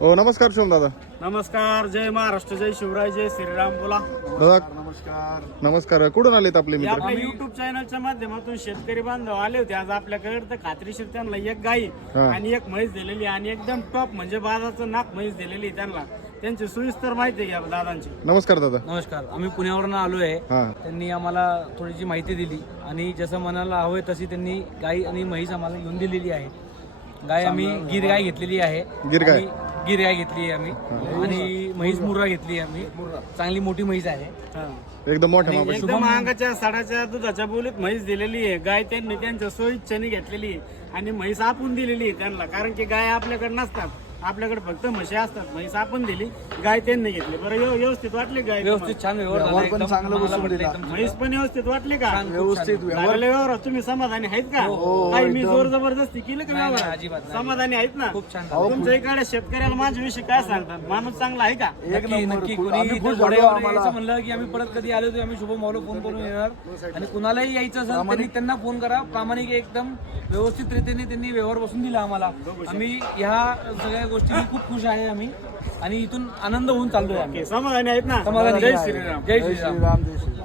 हो नमस्कार शिवम दादा. नमस्कार. जय महाराष्ट्र, जय शिवराय, जय श्रीराम. बोला दादा नमस्कार. नमस्कार. कुठून आलेत आपले हे मित्र? आपल्या युट्यूब चॅनलच्या माध्यमातून शेतकरी बांधव आले होते आज आपल्याकडे. तर खात्रीशीर त्यांना एक गाई हा. आणि एक म्हैस दिलेली आणि एकदम टॉप म्हणजे बाजाचं नाक म्हैस दिलेली त्यांना. त्यांची सविस्तर माहिती घ्या दादांची. नमस्कार दादा. नमस्कार. आम्ही पुण्यावरून आलो आहे. हा त्यांनी आम्हाला थोडीशी माहिती दिली आणि जसं मनाला हवंय तशी त्यांनी गाय आणि म्हैस आम्हाला घेऊन दिलेली आहे. गाय आम्ही गिर गाय घेतलेली आहे. गिर गाय? आणि गिर गाय घेतली आहे आम्ही आणि म्हैस मुर्रा घेतली आहे आम्ही. चांगली मोठी म्हैस आहे. एकदम मोठ्या मापाची. एकदम अंगाच्या साडाच्या दुधाच्या बोलीत म्हैस दिलेली आहे. गाय त्यांनी त्यांच्या सोयीच्छेने घेतलेली आहे आणि म्हैस आपण दिलेली आहे त्यांना. कारण की गाय आपल्याकडे नसतात, आपल्याकडे फक्त म्हशी असतात. म्हैस आपण दिली, गाय त्यांनी घेतली. बरं व्यवस्थित वाटली गाय? व्यवस्थित छान व्यवहार झाला. व्यवहार पण एकदम चांगलं मला बसून वाटलं दिला. एकदम म्हैस पण व्यवस्थित वाटली का? व्यवस्थित व्यवहार. झालेले व्यवहार तुम्ही समाधानी आहेत का? काही मी जोर जबरदस्ती केलं का नाही, व्यवहार? अजिबात नाही. समाधानी आहेत ना? खूप छान तुमच्या इकडे शेतकऱ्याला माझ्याविषयी काय सांगतात? माणूस चांगला आहे का? नक्की नक्की. कोणी आम्ही खुश इथं झालो. घोड्यावर आम्हाला यायचं म्हणलं की आम्ही परत कधी आलो तर आम्ही शुभम भाऊला फोन करून येणार. आणि कुणालाही यायचं असेल त्यांनी त्यांना फोन करा. प्रामाणिक एकदम व्यवस्थित रीतीने त्यांनी व्यवहार बसून दिला आम्हाला. आम्ही ह्या सगळ्या गोष्टी खूप खुश आहे आम्ही आणि इथून आनंद होऊन चाललोय आम्ही. समाधानी आहेत ना? समाधानी. जय श्रीराम. जय जय श्रीराम. श्रीराम. जय श्रीराम.